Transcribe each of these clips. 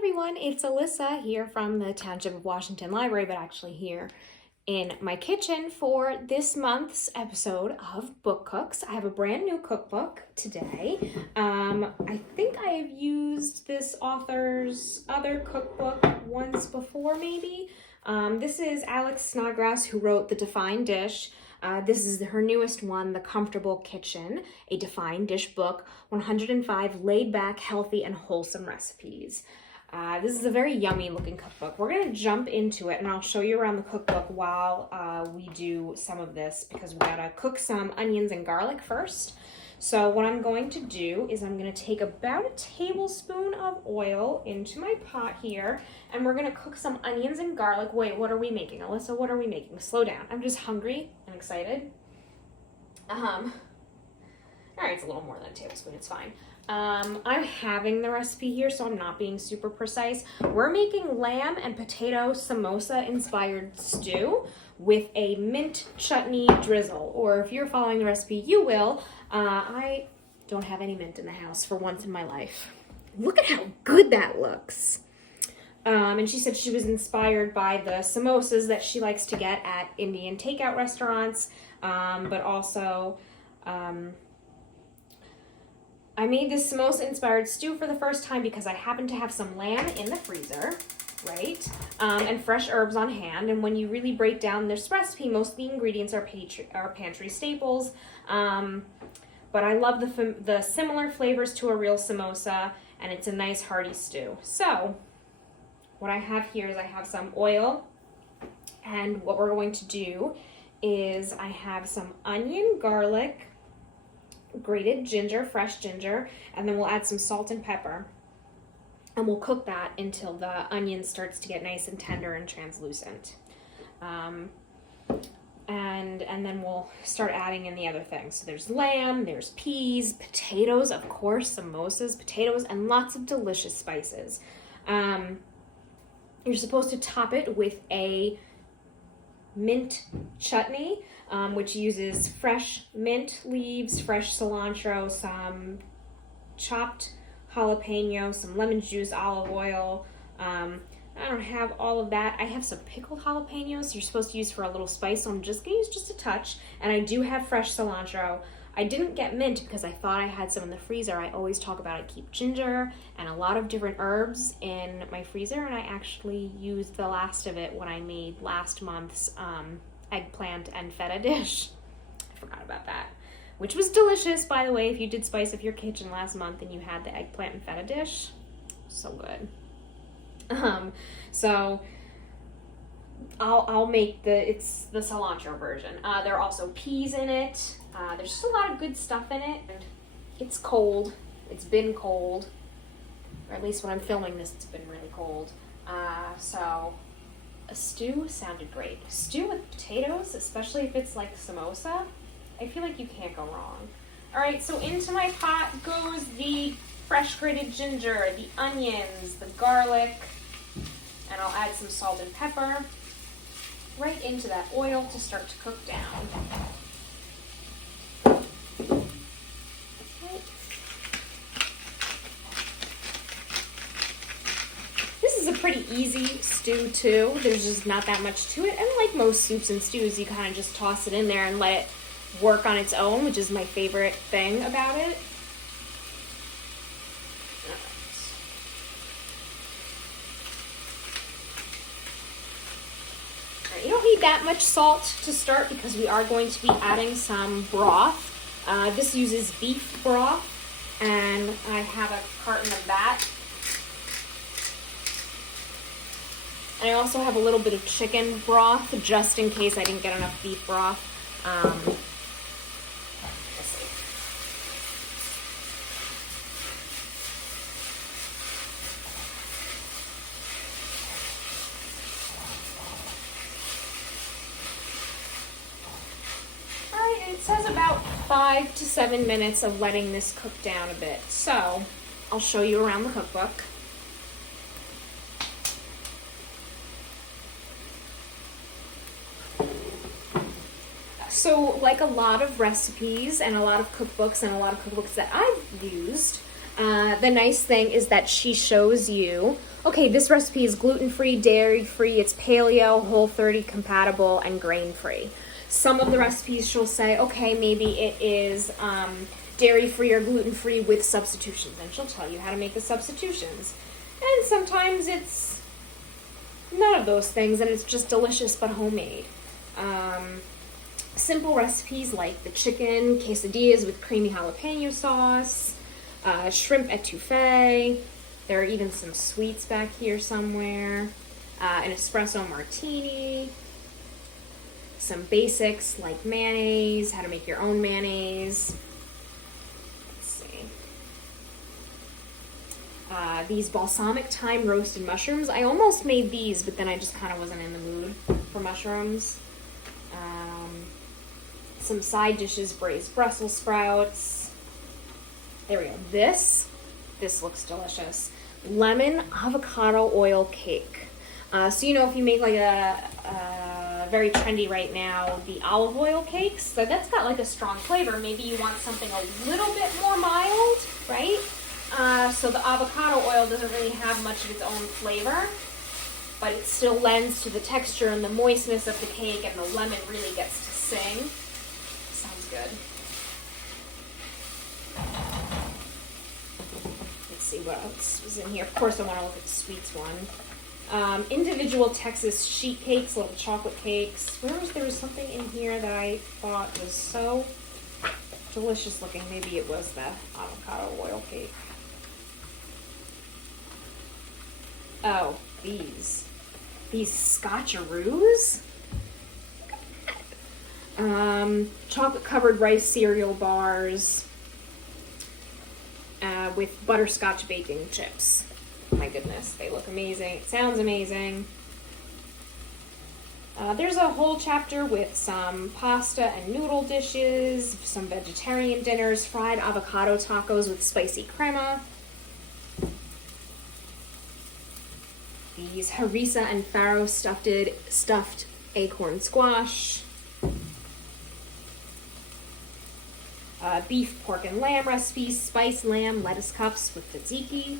everyone, it's Alyssa here from the Township of Washington Library, but actually here in my kitchen for this month's episode of Book Cooks. I have a brand new cookbook today. I think I have used this author's other cookbook once before, maybe. This is Alex Snodgrass, who wrote The Defined Dish. This is her newest one, The Comfortable Kitchen, a defined dish book, 105 laid-back, healthy, and wholesome recipes. This is a very yummy looking cookbook. We're going to jump into it, and I'll show you around the cookbook while we do some of this, because we got to cook some onions and garlic first. So what I'm going to do is I'm going to take about a tablespoon of oil into my pot here, and we're going to cook some onions and garlic. Wait, what are we making? Alyssa, what are we making? Slow down. I'm just hungry and excited. All right, it's a little more than a tablespoon. It's fine. I'm having the recipe here, so I'm not being super precise. We're making lamb and potato samosa inspired stew with a mint chutney drizzle, or if you're following the recipe, you will. I don't have any mint in the house for once in my life. Look at how good that looks. And she said she was inspired by the samosas that she likes to get at Indian takeout restaurants, but also I made this samosa-inspired stew for the first time because I happen to have some lamb in the freezer, right? And fresh herbs on hand. And when you really break down this recipe, most of the ingredients are pantry staples. But I love the similar flavors to a real samosa, and it's a nice hearty stew. So what I have here is I have some oil, and what we're going to do is I have some onion, garlic, grated ginger, fresh ginger, and then we'll add some salt and pepper, and we'll cook that until the onion starts to get nice and tender and translucent. And then we'll start adding in the other things. So there's lamb, there's peas, potatoes, of course, samosas, potatoes, and lots of delicious spices. You're supposed to top it with a mint chutney, which uses fresh mint leaves, fresh cilantro, some chopped jalapeno, some lemon juice, olive oil. I don't have all of that. I have some pickled jalapenos you're supposed to use for a little spice, so I'm just going to use just a touch. And I do have fresh cilantro. I didn't get mint because I thought I had some in the freezer. I always talk about I keep ginger and a lot of different herbs in my freezer, and I actually used the last of it when I made last month's eggplant and feta dish. I forgot about that, which was delicious, by the way. If you did spice up your kitchen last month and you had the eggplant and feta dish, so good. So I'll make it's the cilantro version. There are also peas in it. There's just a lot of good stuff in it. And it's cold. It's been cold, or at least when I'm filming this, it's been really cold. So a stew sounded great. Stew with potatoes, especially if it's like samosa, I feel like you can't go wrong. All right, so into my pot goes the fresh grated ginger, the onions, the garlic, and I'll add some salt and pepper right into that oil to start to cook down. This is a pretty easy stew too. There's just not that much to it. And like most soups and stews, you kind of just toss it in there and let it work on its own, which is my favorite thing about it. You don't need that much salt to start because we are going to be adding some broth. This uses beef broth, and I have a carton of that. And I also have a little bit of chicken broth just in case I didn't get enough beef broth. It says about 5 to 7 minutes of letting this cook down a bit. So I'll show you around the cookbook. So like a lot of recipes and a lot of cookbooks that I've used, The nice thing is that she shows you, okay, this recipe is gluten-free, dairy-free, it's paleo, Whole30 compatible, and grain-free. Some of the recipes she'll say, okay, maybe it is dairy-free or gluten-free with substitutions, and she'll tell you how to make the substitutions. And sometimes it's none of those things, and it's just delicious but homemade. Simple recipes like the chicken quesadillas with creamy jalapeno sauce, shrimp etouffee. There are even some sweets back here somewhere. An espresso martini. Some basics like mayonnaise, how to make your own mayonnaise. Let's see. These balsamic thyme roasted mushrooms. I almost made these, but then I just kind of wasn't in the mood for mushrooms. Some side dishes, braised Brussels sprouts. There we go. This looks delicious. Lemon avocado oil cake. So you know, if you make like a very trendy right now, the olive oil cakes, so that's got like a strong flavor. Maybe you want something a little bit more mild, right? So the avocado oil doesn't really have much of its own flavor, but it still lends to the texture and the moistness of the cake, and the lemon really gets to sing. Sounds good. Let's see what else was in here. Of course, I want to look at the sweets one. Individual Texas sheet cakes, little chocolate cakes. There was something in here that I thought was so delicious looking. Maybe it was the avocado oil cake. Oh, these scotcheroos. Chocolate covered rice cereal bars with butterscotch baking chips. My goodness, they look amazing. It sounds amazing. There's a whole chapter with some pasta and noodle dishes, some vegetarian dinners, fried avocado tacos with spicy crema. These harissa and farro stuffed acorn squash. Beef, pork, and lamb recipes, spiced lamb, lettuce cups with tzatziki.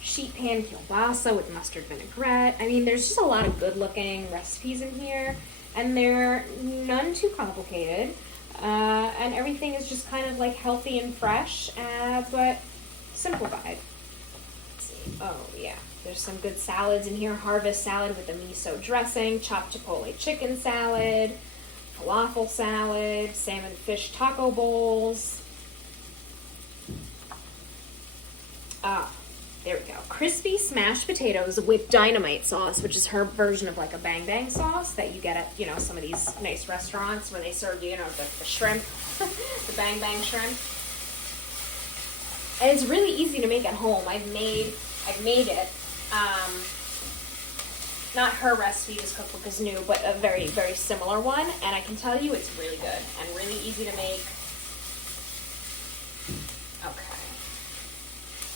Sheet pan kielbasa with mustard vinaigrette. I mean, there's just a lot of good looking recipes in here, and they're none too complicated, and everything is just kind of like healthy and fresh, but simplified. Let's see. Oh yeah, there's some good salads in here. Harvest salad with a miso dressing, chopped chipotle chicken salad, falafel salad, salmon fish taco bowls. There we go. Crispy smashed potatoes with dynamite sauce, which is her version of like a bang bang sauce that you get at, you know, some of these nice restaurants where they serve, you know, the shrimp, the bang bang shrimp. And it's really easy to make at home. I've made it. Not her recipe, this cookbook is new, but a very, very similar one. And I can tell you it's really good and really easy to make. Okay.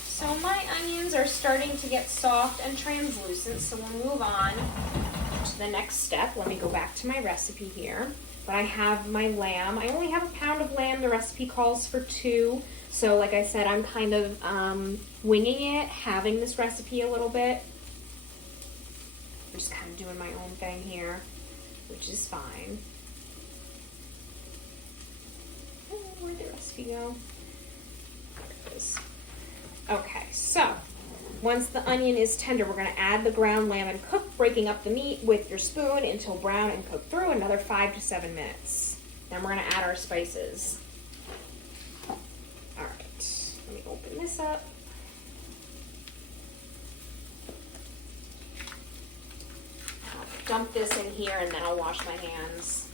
So my onions are starting to get soft and translucent, so we'll move on to the next step. Let me go back to my recipe here. But I have my lamb. I only have a pound of lamb. The recipe calls for 2. So like I said, I'm kind of winging it, having this recipe a little bit. I'm just kind of doing my own thing here, which is fine. Oh, where'd the recipe go? There it is. Okay, so once the onion is tender, we're going to add the ground lamb and cook, breaking up the meat with your spoon until brown and cook through another 5 to 7 minutes. Then we're going to add our spices. All right, let me open this up. I'll dump this in here and then I'll wash my hands.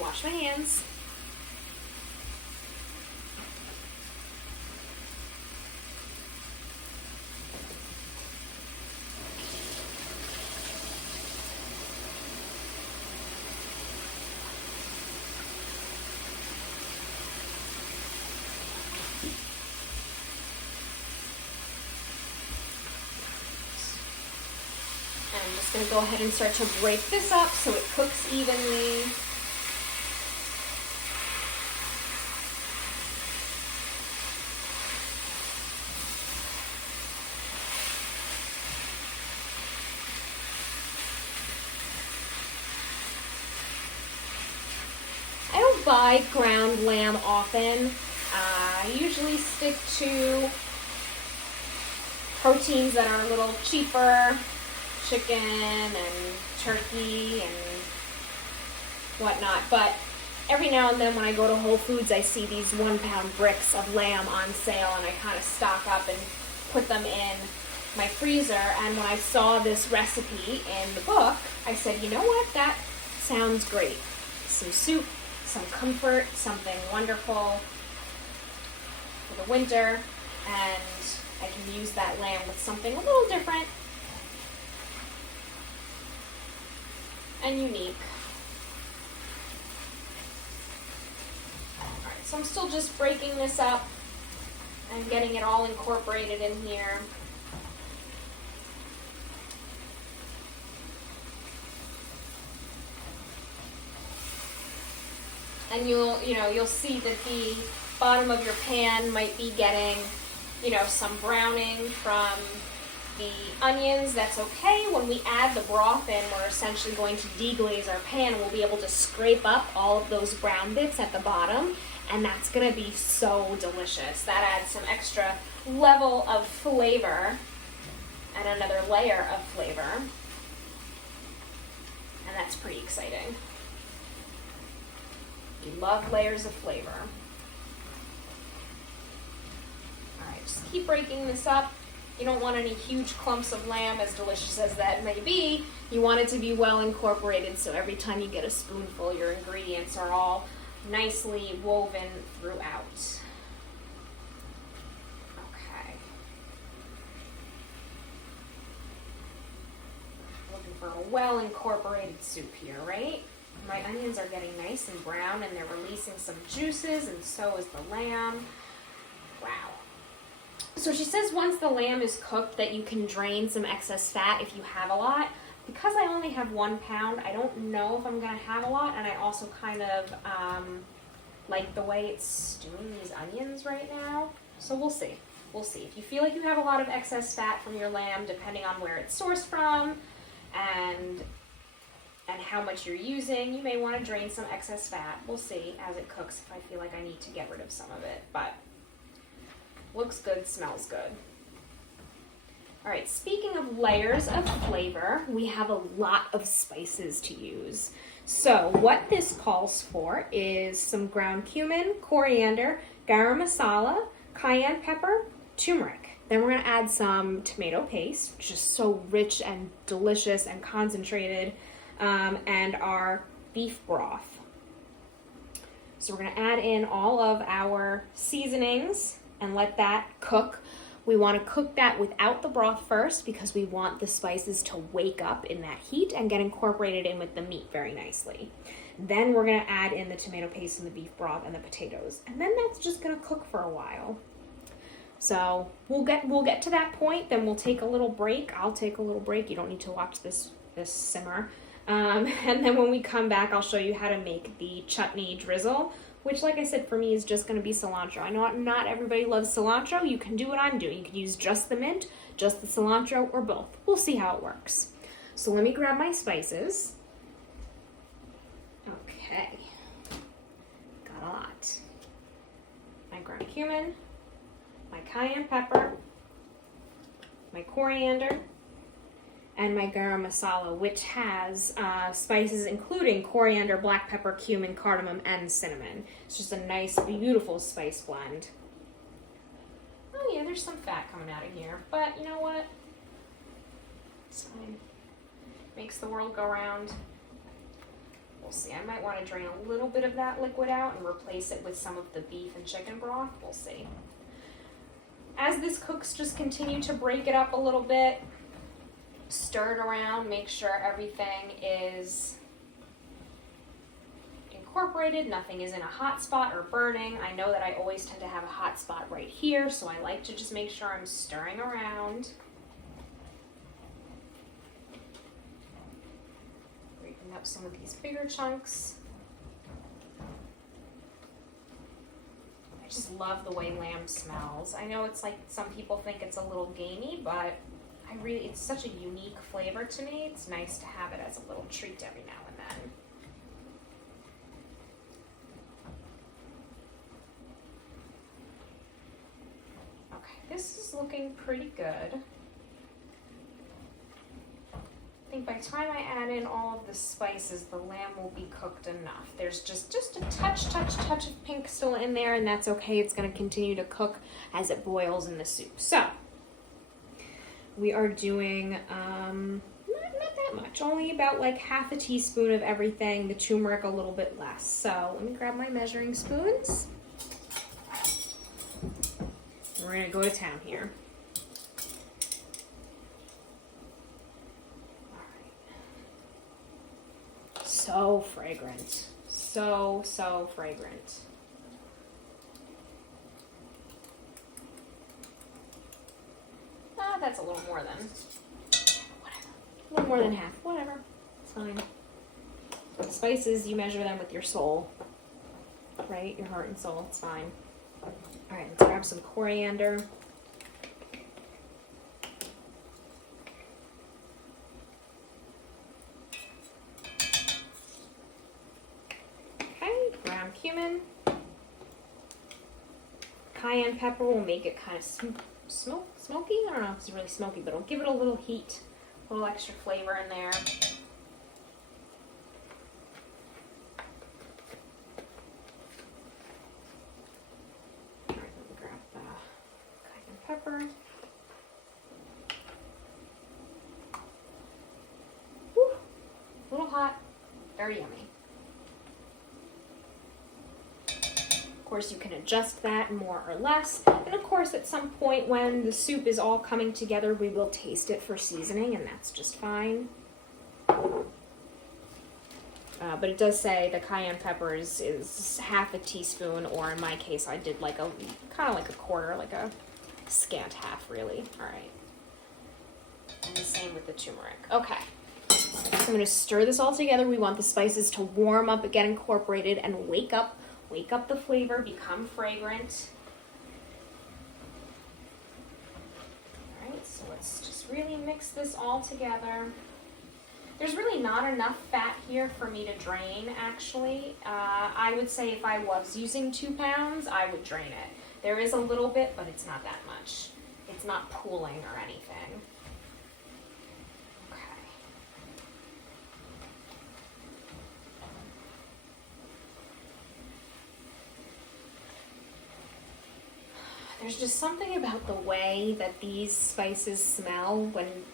Wash my hands. just going to go ahead and start to break this up so it cooks evenly. I don't buy ground lamb often. I usually stick to proteins that are a little cheaper, chicken and turkey and whatnot. But every now and then when I go to Whole Foods, I see these 1 pound bricks of lamb on sale, and I kind of stock up and put them in my freezer. And when I saw this recipe in the book, I said, you know what, that sounds great. Some soup, some comfort, something wonderful for the winter, and I can use that lamb with something a little different and unique. Alright, so I'm still just breaking this up and getting it all incorporated in here. And you'll see that the bottom of your pan might be getting, some browning from the onions. That's okay. When we add the broth in, we're essentially going to deglaze our pan, and we'll be able to scrape up all of those brown bits at the bottom, and that's going to be so delicious. That adds some extra level of flavor and another layer of flavor, and that's pretty exciting. We love layers of flavor. Alright, just keep breaking this up. You don't want any huge clumps of lamb, as delicious as that may be. You want it to be well incorporated, so every time you get a spoonful, your ingredients are all nicely woven throughout. Okay. Looking for a well incorporated soup here, right? My onions are getting nice and brown, and they're releasing some juices, and so is the lamb. Wow. So she says once the lamb is cooked that you can drain some excess fat if you have a lot. Because I only have 1 pound, I don't know if I'm going to have a lot, and I also kind of like the way it's stewing these onions right now. So we'll see. We'll see. If you feel like you have a lot of excess fat from your lamb, depending on where it's sourced from and how much you're using, you may want to drain some excess fat. We'll see as it cooks if I feel like I need to get rid of some of it. But looks good, smells good. All right, speaking of layers of flavor, we have a lot of spices to use. So what this calls for is some ground cumin, coriander, garam masala, cayenne pepper, turmeric. Then we're gonna add some tomato paste, which is so rich and delicious and concentrated, and our beef broth. So we're gonna add in all of our seasonings and let that cook. We want to cook that without the broth first because we want the spices to wake up in that heat and get incorporated in with the meat very nicely. Then we're going to add in the tomato paste and the beef broth and the potatoes. And then that's just going to cook for a while. So we'll get to that point, then we'll take a little break. I'll take a little break. You don't need to watch this simmer. And then when we come back, I'll show you how to make the chutney drizzle, which, like I said, for me is just going to be cilantro. I know not everybody loves cilantro. You can do what I'm doing. You can use just the mint, just the cilantro, or both. We'll see how it works. So let me grab my spices. Okay. Got a lot. My ground cumin, my cayenne pepper, my coriander, and my garam masala, which has spices including coriander, black pepper, cumin, cardamom, and cinnamon. It's just a nice, beautiful spice blend. Oh yeah, there's some fat coming out of here, but you know what? It's fine. Makes the world go round. We'll see. I might want to drain a little bit of that liquid out and replace it with some of the beef and chicken broth. We'll see. As this cooks, just continue to break it up a little bit. Stir it around, make sure everything is incorporated, nothing is in a hot spot or burning. I know that I always tend to have a hot spot right here, so I like to just make sure I'm stirring around. up some of these bigger chunks. I just love the way lamb smells. I know it's like some people think it's a little gamey, but it's such a unique flavor to me. It's nice to have it as a little treat every now and then. Okay, this is looking pretty good. I think by the time I add in all of the spices, the lamb will be cooked enough. There's just a touch of pink still in there, and that's okay. It's going to continue to cook as it boils in the soup. So we are doing not that much, only about like half a teaspoon of everything, the turmeric a little bit less. So let me grab my measuring spoons. We're going to go to town here. So fragrant. So fragrant. That's a little more than, whatever. A little more than half, whatever. It's fine. Spices, you measure them with your soul, right? Your heart and soul, it's fine. All right, let's grab some coriander. Ground cumin. Cayenne pepper will make it kind of smoky. I don't know if it's really smoky, but it'll give it a little heat, a little extra flavor in there. All right, let me grab the cayenne pepper. Whew, a little hot, very yummy. Of course, you can adjust that more or less. And of course, at some point when the soup is all coming together, we will taste it for seasoning, and that's just fine. But it does say the cayenne pepper is half a teaspoon, or in my case, I did like kind of like a quarter, like a scant half, really. All right. And the same with the turmeric. Okay. I'm going to stir this all together. We want the spices to warm up, get incorporated, and wake up the flavor, become fragrant. All right, so let's just really mix this all together. There's really not enough fat here for me to drain, actually. I would say if I was using 2 pounds, I would drain it. There is a little bit, but it's not that much. It's not pooling or anything. There's just something about the way that these spices smell when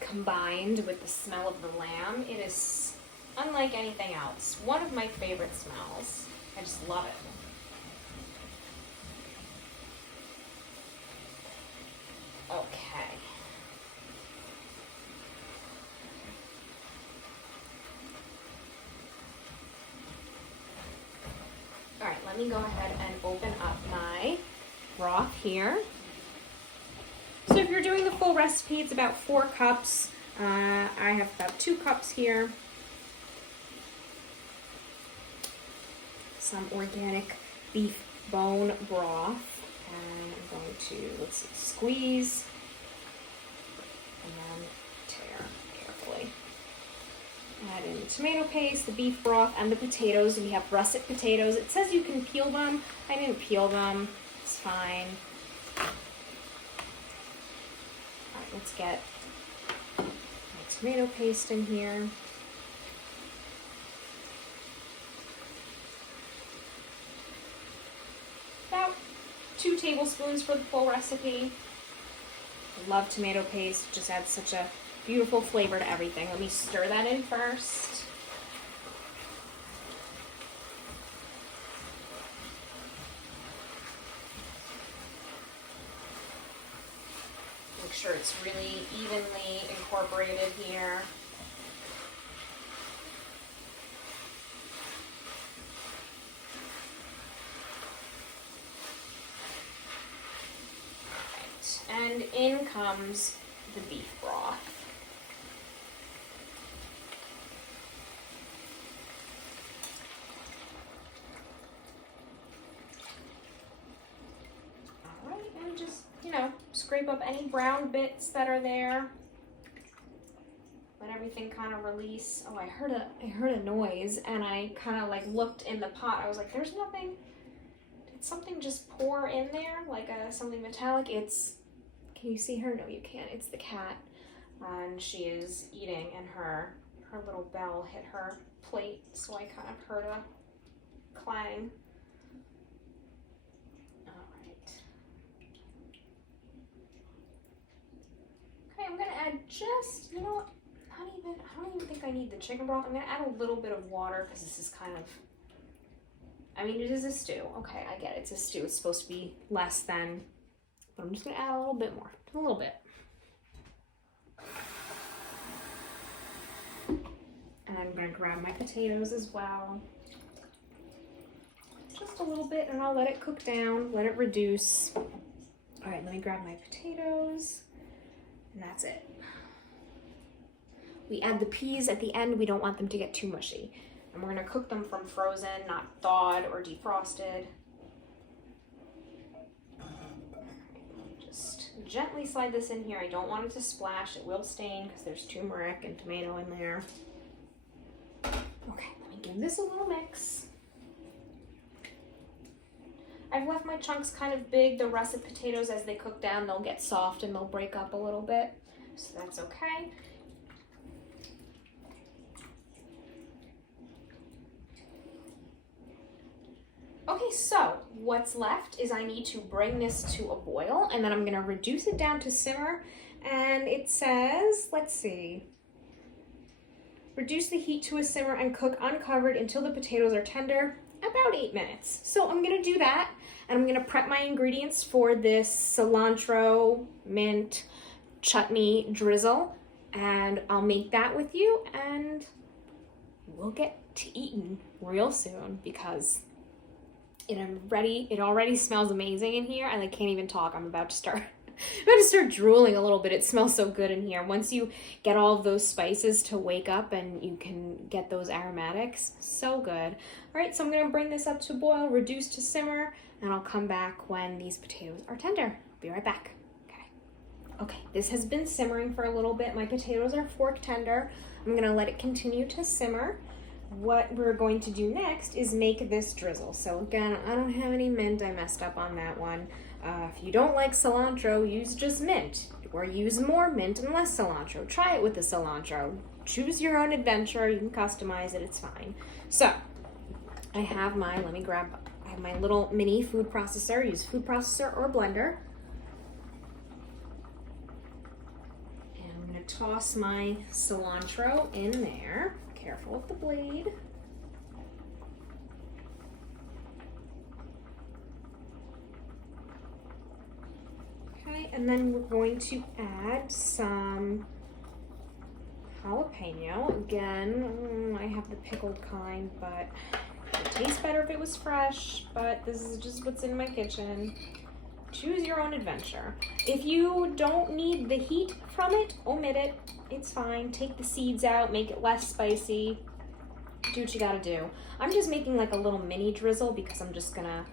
combined with the smell of the lamb. It is unlike anything else. One of my favorite smells. I just love it. Okay. All right, let me go ahead and open up my broth here. So if you're doing the full recipe, it's about 4 cups. I have about 2 cups here. Some organic beef bone broth. And I'm going to, let's see, squeeze and then tear carefully. Add in the tomato paste, the beef broth, and the potatoes. We have russet potatoes. It says you can peel them. I didn't peel them. It's fine. All right, let's get my tomato paste in here. About 2 tablespoons for the full recipe. I love tomato paste. It just adds such a beautiful flavor to everything. Let me stir that in first. Make sure it's really evenly incorporated here. Right. And in comes the beef broth. scrape up any brown bits that are there. Let everything kind of release. Oh, I heard a noise, and I kind of like looked in the pot. I was like, there's nothing. Did something just pour in there, like something metallic? It's, can you see her? No, you can't. It's the cat, and she is eating, and her little bell hit her plate, so I kind of heard a clang. All right. Okay, I'm gonna add just, you know what? I don't even think I need the chicken broth. I'm gonna add a little bit of water because this is kind of, I mean, it is a stew. Okay, I get it. It's a stew. It's supposed to be less than, but I'm just gonna add a little bit more, a little bit. And I'm gonna grab my potatoes as well. Just a little bit, and I'll let it cook down, let it reduce. All right, let me grab my potatoes, and that's it. We add the peas at the end. We don't want them to get too mushy. And we're gonna cook them from frozen, not thawed or defrosted. Just gently slide this in here. I don't want it to splash. It will stain because there's turmeric and tomato in there. Okay, let me give this a little mix. I've left my chunks kind of big. The russet potatoes, as they cook down, they'll get soft and they'll break up a little bit. So that's okay. Okay, so what's left is I need to bring this to a boil, and then I'm gonna reduce it down to simmer. And it says, let's see, reduce the heat to a simmer and cook uncovered until the potatoes are tender, about 8 minutes. So I'm gonna do that, and I'm gonna prep my ingredients for this cilantro, mint, chutney drizzle, and I'll make that with you, and we'll get to eating real soon because it already smells amazing in here. I like can't even talk. I'm about to start drooling a little bit. It smells so good in here. Once you get all of those spices to wake up and you can get those aromatics, so good. All right, so I'm gonna bring this up to boil, reduce to simmer, and I'll come back when these potatoes are tender. I'll be right back. Okay, this has been simmering for a little bit. My potatoes are fork tender. I'm gonna let it continue to simmer. What we're going to do next is make this drizzle. So again, I don't have any mint. I messed up on that one. If you don't like cilantro, use just mint, or use more mint and less cilantro. Try it with the cilantro. Choose your own adventure. You can customize it. It's fine. So I have my, I have my little mini food processor. Use food processor or blender. And I'm going to toss my cilantro in there. Careful with the blade. Okay, and then we're going to add some jalapeno. Again, I have the pickled kind, but it tastes better if it was fresh, but this is just what's in my kitchen. Choose your own adventure. If you don't need the heat from it, omit it. It's fine. Take the seeds out, make it less spicy. Do what you gotta do. I'm just making like a little mini drizzle because I'm just gonna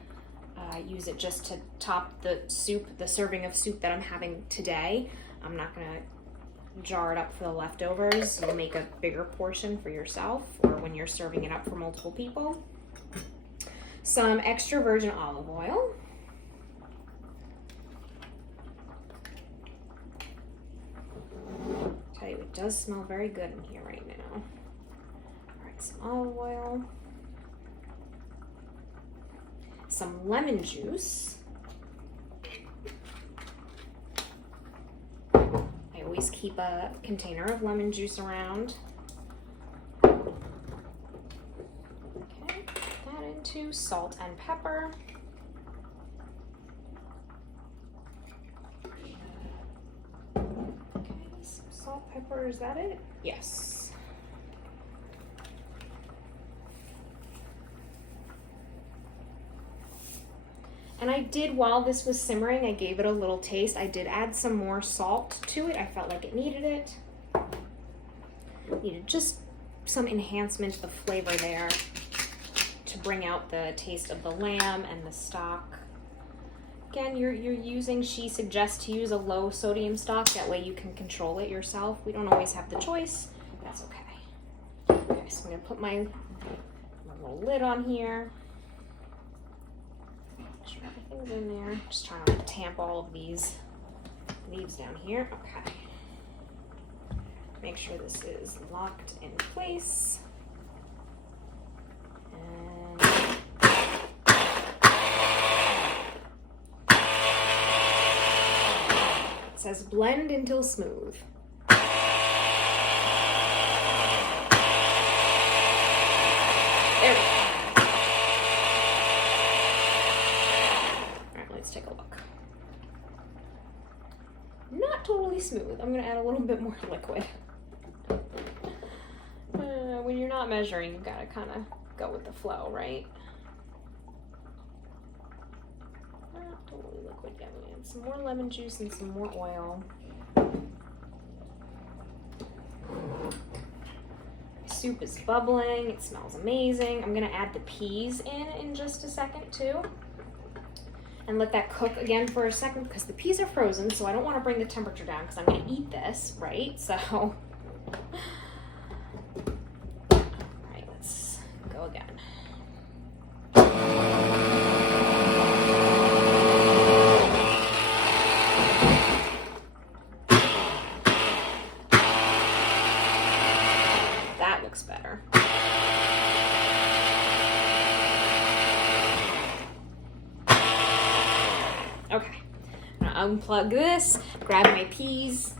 use it just to top the soup, the serving of soup that I'm having today. I'm not gonna jar it up for the leftovers. You'll make a bigger portion for yourself or when you're serving it up for multiple people. Some extra virgin olive oil. Tell you, it does smell very good in here right now. All right, some olive oil. Some lemon juice. I always keep a container of lemon juice around. Okay, put that into salt and pepper. Salt, pepper, is that it? Yes. And I did, while this was simmering, I gave it a little taste. I did add some more salt to it. I felt like it needed it. Needed just some enhancement of flavor there to bring out the taste of the lamb and the stock. again, you're using, she suggests to use a low sodium stock. That way you can control it yourself. We don't always have the choice. That's okay. Okay, so I'm gonna put my little lid on here. Make sure everything's in there. Just trying to like tamp all of these leaves down here. Okay. Make sure this is locked in place. And it says blend until smooth. There we go. All right, let's take a look. Not totally smooth. I'm gonna add a little bit more liquid. When you're not measuring, you've got to kind of go with the flow, right? Not totally liquid yet. We add some more lemon juice and some more oil. My soup is bubbling. It smells amazing. I'm going to add the peas in just a second too. And let that cook again for a second because the peas are frozen, so I don't want to bring the temperature down because I'm going to eat this, right? So... go again. That looks better. Okay, I'm gonna unplug this, grab my peas,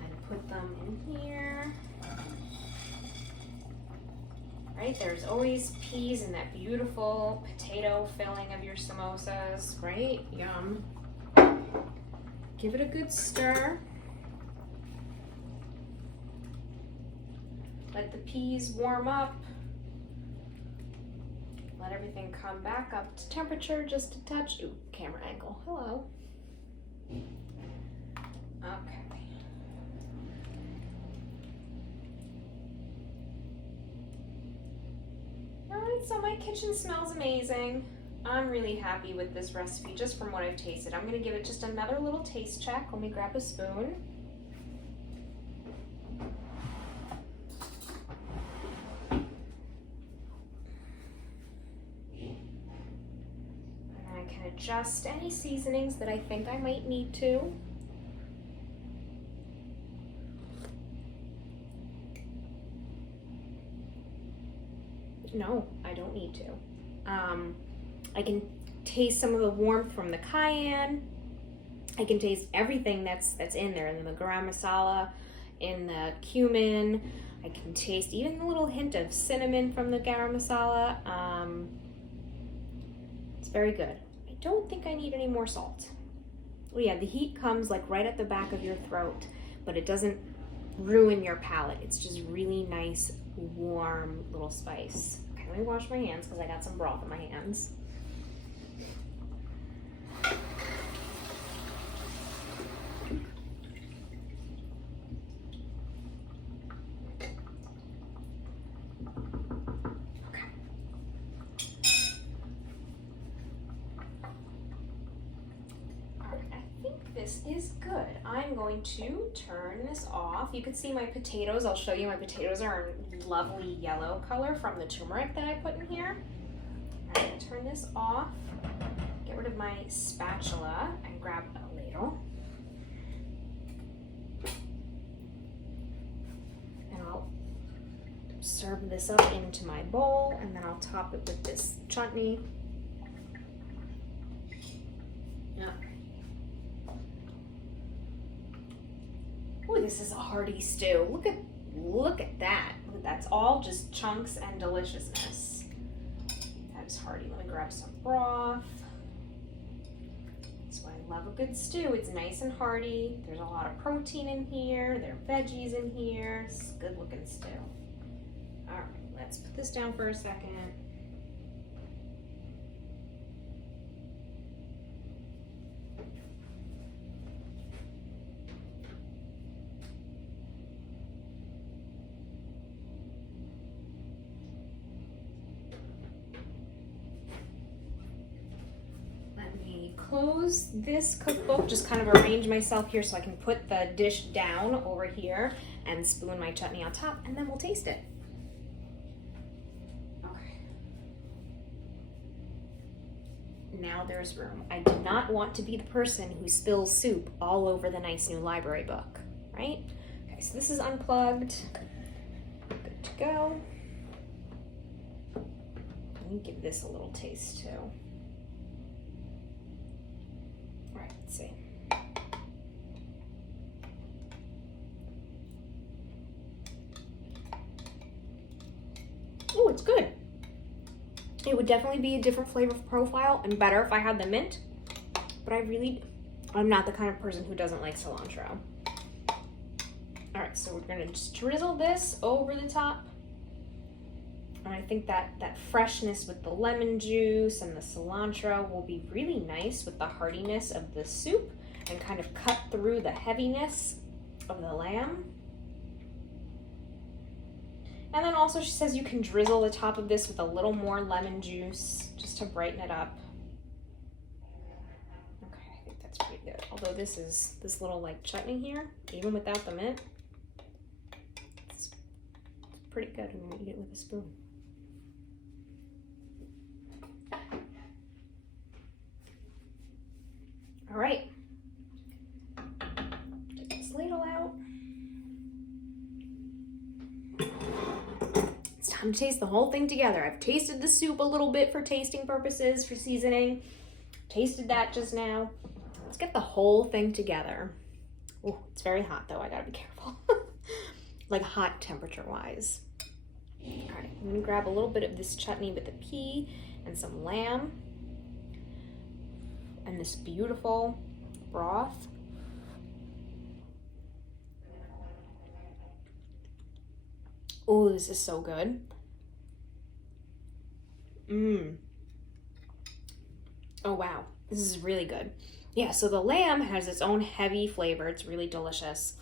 and put them in here. Right, there's always peas in that beautiful potato filling of your samosas, right? Yum. Give it a good stir. Let the peas warm up. Let everything come back up to temperature just a touch. Ooh, camera angle. Hello. Okay. Alright, so my kitchen smells amazing. I'm really happy with this recipe just from what I've tasted. I'm going to give it just another little taste check. Let me grab a spoon. And I can adjust any seasonings that I think I might need to. No, I don't need to. I can taste some of the warmth from the cayenne. I can taste everything that's in there, in the garam masala, in the cumin. I can taste even a little hint of cinnamon from the garam masala. It's very good. I don't think I need any more salt. Oh yeah, the heat comes like right at the back of your throat, but it doesn't ruin your palate. It's just really nice, warm little spice. Okay, let me wash my hands because I got some broth in my hands. This is good. I'm going to turn this off. You can see my potatoes. I'll show you. My potatoes are a lovely yellow color from the turmeric that I put in here. I'm going to turn this off, get rid of my spatula, and grab a ladle. And I'll serve this up into my bowl, and then I'll top it with this chutney. Yeah. Ooh, this is a hearty stew. Look at that. That's all just chunks and deliciousness. That is hearty. Let me grab some broth. That's why I love a good stew. It's nice and hearty. There's a lot of protein in here. There are veggies in here. It's a good looking stew. All right, let's put this down for a second. close this cookbook, just kind of arrange myself here so I can put the dish down over here and spoon my chutney on top, and then we'll taste it. Okay. Now there's room. I do not want to be the person who spills soup all over the nice new library book, right? Okay, so this is unplugged. Good to go. Let me give this a little taste too. All right, let's see. Oh, it's good. It would definitely be a different flavor profile and better if I had the mint, but I'm not the kind of person who doesn't like cilantro. All right, so we're gonna just drizzle this over the top. And I think that freshness with the lemon juice and the cilantro will be really nice with the heartiness of the soup and kind of cut through the heaviness of the lamb. And then also she says you can drizzle the top of this with a little more lemon juice just to brighten it up. Okay, I think that's pretty good. Although this little like chutney here, even without the mint, it's pretty good when you eat it with a spoon. All right, get this ladle out. It's time to taste the whole thing together. I've tasted the soup a little bit for tasting purposes, for seasoning. Tasted that just now. Let's get the whole thing together. Oh, it's very hot though, I gotta be careful. Like hot temperature wise. All right, I'm gonna grab a little bit of this chutney with the pea and some lamb. And this beautiful broth. Oh, this is so good. Oh, wow. This is really good. Yeah, so the lamb has its own heavy flavor. It's really delicious.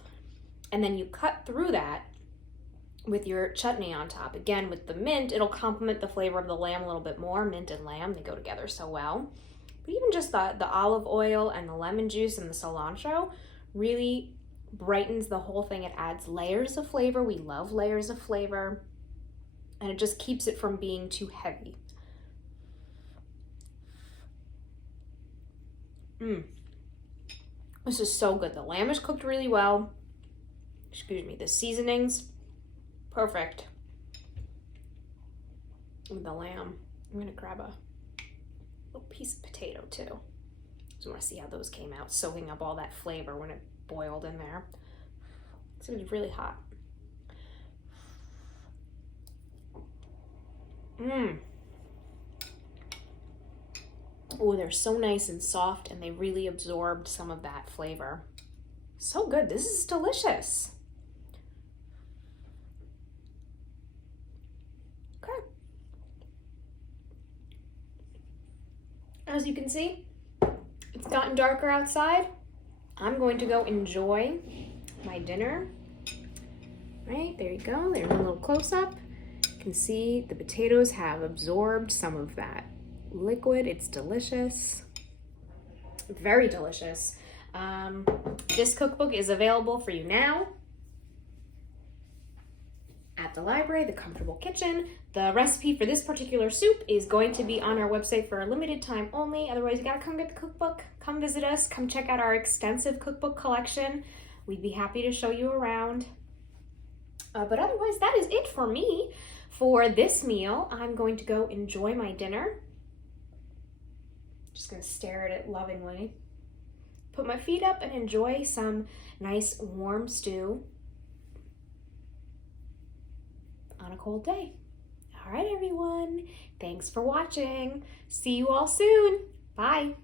And then you cut through that with your chutney on top. Again, with the mint, it'll complement the flavor of the lamb a little bit more. Mint and lamb, they go together so well. But even just the olive oil and the lemon juice and the cilantro really brightens the whole thing. It adds layers of flavor. We love layers of flavor. And it just keeps it from being too heavy. This is so good. The lamb is cooked really well. Excuse me. The seasonings, perfect. With the lamb, I'm gonna grab a little piece of potato too. So I want to see how those came out, soaking up all that flavor when it boiled in there. It's gonna be really hot. Oh, they're so nice and soft, and they really absorbed some of that flavor. So good. This is delicious. Okay. As you can see, it's gotten darker outside. I'm going to go enjoy my dinner. Right, there you go. There's a little close-up. You can see the potatoes have absorbed some of that liquid. It's delicious. Very delicious. This cookbook is available for you now at the library, The Comfortable Kitchen. The recipe for this particular soup is going to be on our website for a limited time only. Otherwise, you gotta come get the cookbook, come visit us, come check out our extensive cookbook collection. We'd be happy to show you around. But otherwise, that is it for me for this meal. I'm going to go enjoy my dinner. Just gonna stare at it lovingly. Put my feet up and enjoy some nice warm stew on a cold day. All right, everyone. Thanks for watching. See you all soon. Bye.